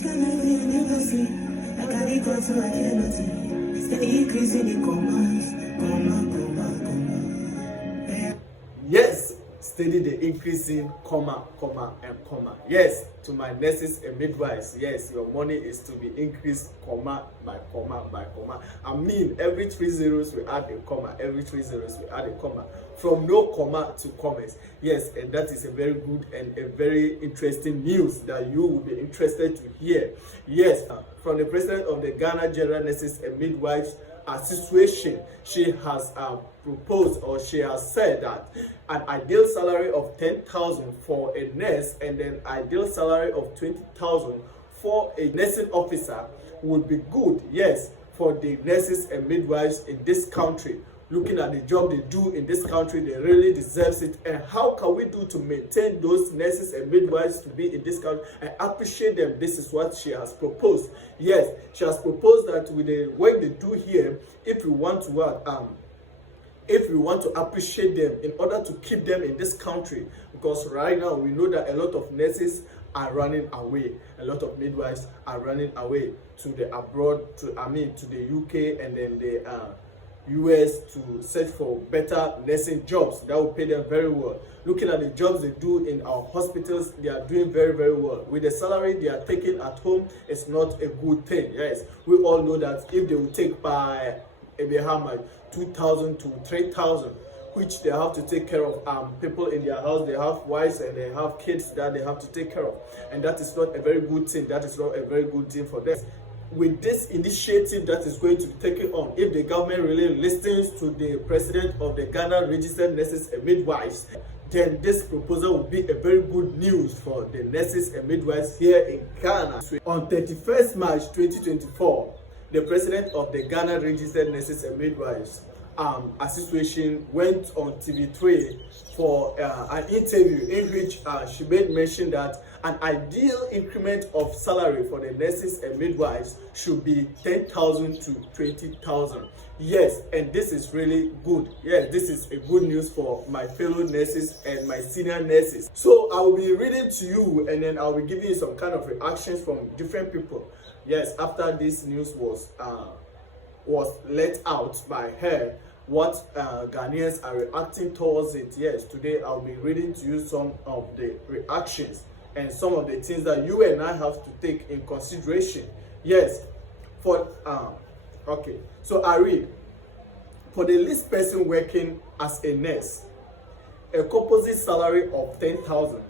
Yes, steady the increasing comma, and comma. Yes, to my nurses and midwives, yes, your money is to be increased comma by comma by comma. I mean, every 3 zeros we add a comma, every 3 zeros we add a comma. From no comma to commas. Yes, and that is a very good and a very interesting news that you will be interested to hear. Yes, from the president of the Ghana General Nurses and Midwives Association, she has proposed, or she has said that an ideal salary of 10,000 for a nurse and an ideal salary of 20,000 for a nursing officer would be good. Yes, for the nurses and midwives in this country. Looking at the job they do in this country, they really deserve it. And how can we do to maintain those nurses and midwives to be in this country and appreciate them? This is what she has proposed. Yes, she has proposed that with the work they do here, if we want to appreciate them in order to keep them in this country, because right now we know that a lot of nurses are running away, a lot of midwives are running away to the abroad, to the UK and then the US to search for better nursing jobs that will pay them very well. Looking at the jobs they do in our hospitals, they are doing very, very well. With the salary they are taking at home, it's not a good thing. Yes, we all know that if they will take by how much, 2,000 to 3,000, which they have to take care of people in their house, they have wives and they have kids that they have to take care of, and that is not a very good thing. That is not a very good thing for them. With this initiative that is going to be taken on, if the government really listens to the president of the Ghana Registered Nurses and Midwives, then this proposal will be a very good news for the nurses and midwives here in Ghana. On 31st March 2024, the president of the Ghana Registered Nurses and Midwives Association went on TV3 for an interview in which she made mention that an ideal increment of salary for the nurses and midwives should be 10,000 to 20,000. Yes, and this is really good. Yes, this is a good news for my fellow nurses and my senior nurses. So I will be reading to you, and then I'll be giving you some kind of reactions from different people. Yes, after this news was let out by her, what Ghanaians are reacting towards it. Yes, today I'll be reading to you some of the reactions and some of the things that you and I have to take in consideration. Yes, okay, so I read, for the least person working as a nurse, a composite salary of 10,000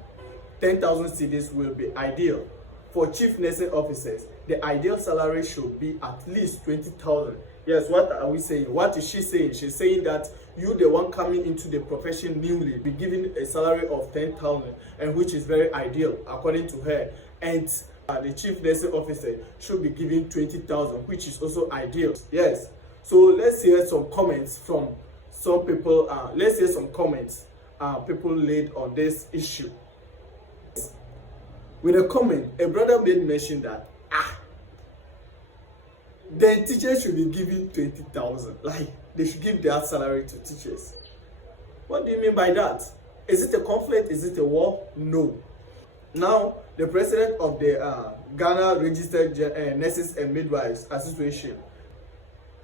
cedis will be ideal. For chief nursing officers, the ideal salary should be at least 20,000. Yes, what are we saying? What is she saying? She's saying that you, the one coming into the profession newly, be given a salary of 10,000, and which is very ideal according to her. And the chief nursing officer should be given 20,000, which is also ideal. Yes. So let's hear some comments from some people. Let's hear some comments people laid on this issue. With a comment, a brother made mention that then teachers should be given 20,000. Like, they should give their salary to teachers. What do you mean by that? Is it a conflict? Is it a war? No. Now, the president of the Ghana Registered Nurses and Midwives Association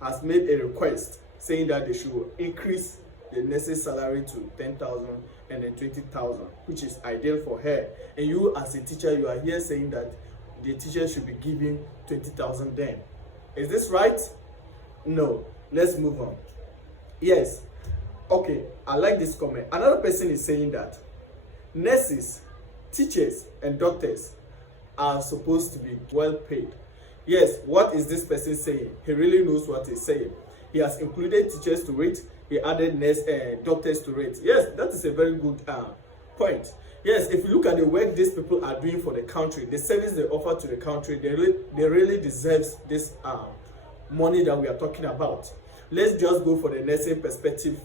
has made a request saying that they should increase the nurses' salary to 10,000 and then 20,000, which is ideal for her. And you, as a teacher, you are here saying that the teacher should be given 20,000 then. Is this right? No. Let's move on. Yes. Okay, I like this comment. Another person is saying that nurses, teachers, and doctors are supposed to be well paid. Yes, what is this person saying? He really knows what he's saying. He has included teachers to it. He added doctors to it. Yes, that is a very good point. Yes, if you look at the work these people are doing for the country, the service they offer to the country, they really deserve this money that we are talking about. Let's just go for the nursing perspective,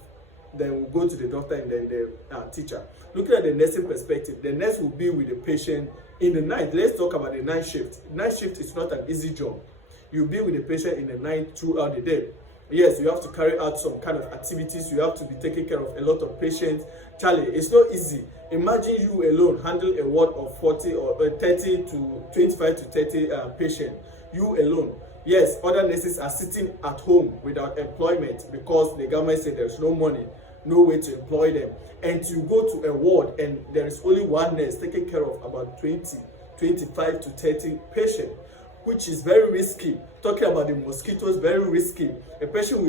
then we'll go to the doctor and then the teacher. Looking at the nursing perspective, the nurse will be with the patient in the night. Let's talk about the night shift. Night shift is not an easy job. You'll be with the patient in the night throughout the day. Yes, you have to carry out some kind of activities. You have to be taking care of a lot of patients. Charlie, it's not easy. Imagine you alone handle a ward of 40 or 30 to 25 to 30 patients. You alone. Yes, other nurses are sitting at home without employment because the government said there's no money, no way to employ them. And you go to a ward and there is only one nurse taking care of about 20, 25 to 30 patients, which is very risky. Talking about the mosquitoes, very risky. A person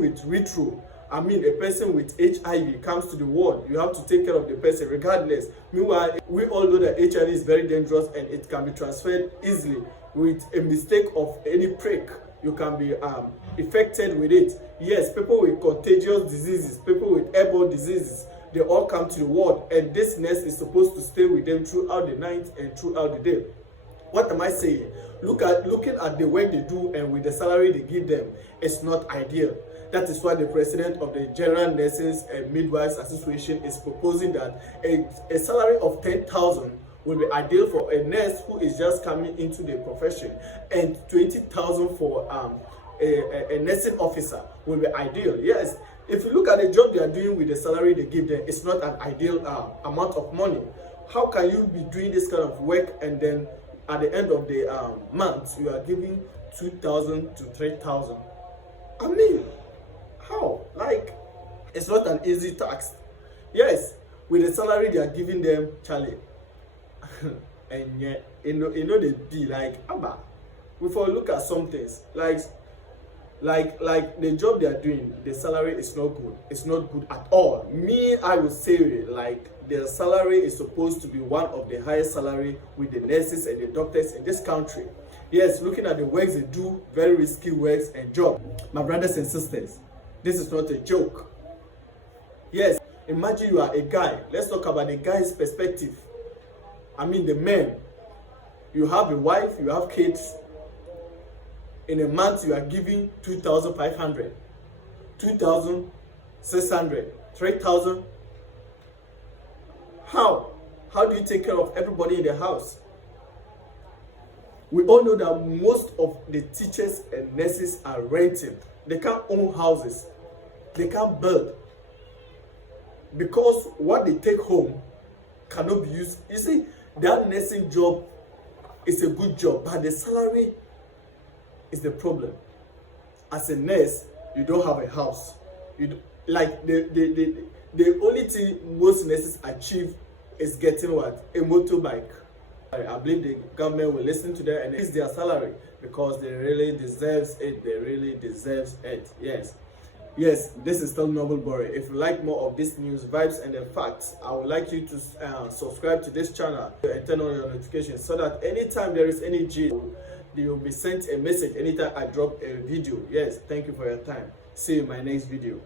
with retro, a person with HIV comes to the ward. You have to take care of the person regardless. Meanwhile, we all know that HIV is very dangerous and it can be transferred easily. With a mistake of any prick, you can be affected with it. Yes, people with contagious diseases, people with airborne diseases, they all come to the ward, and this nurse is supposed to stay with them throughout the night and throughout the day. What am I saying? Looking at the work they do and with the salary they give them, it's not ideal. That is why the president of the General Nurses and Midwives Association is proposing that a salary of 10,000 will be ideal for a nurse who is just coming into the profession, and 20,000 for a nursing officer will be ideal. Yes, if you look at the job they are doing with the salary they give them, it's not an ideal amount of money. How can you be doing this kind of work and then at the end of the month you are giving 2,000 to 3,000? I mean, how? Like, it's not an easy task. Yes, with the salary they are giving them, Charlie. And yet, they be like, Abba, we for look at some things like the job they are doing, the salary is not good. It's not good at all. I would say like their salary is supposed to be one of the highest salary with the nurses and the doctors in this country. Yes, looking at the works they do, very risky works and job. My brothers and sisters, this is not a joke. Yes, imagine you are a guy. Let's talk about the guy's perspective. The men. You have a wife, you have kids. In a month, you are giving 2,500, 2,600, 3,000. How? How do you take care of everybody in the house? We all know that most of the teachers and nurses are renting. They can't own houses. They can't build. Because what they take home cannot be used. You see, that nursing job is a good job, but the salary is the problem. As a nurse, you don't have a house. The only thing most nurses achieve is getting what? A motorbike. I believe the government will listen to them and raise their salary because they really deserve it. They really deserve it. Yes, this is still Noble Bore. If you like more of this news, vibes, and the facts, I would like you to subscribe to this channel and turn on your notifications so that anytime there is any gist, you will be sent a message anytime I drop a video. Yes, thank you for your time. See you in my next video.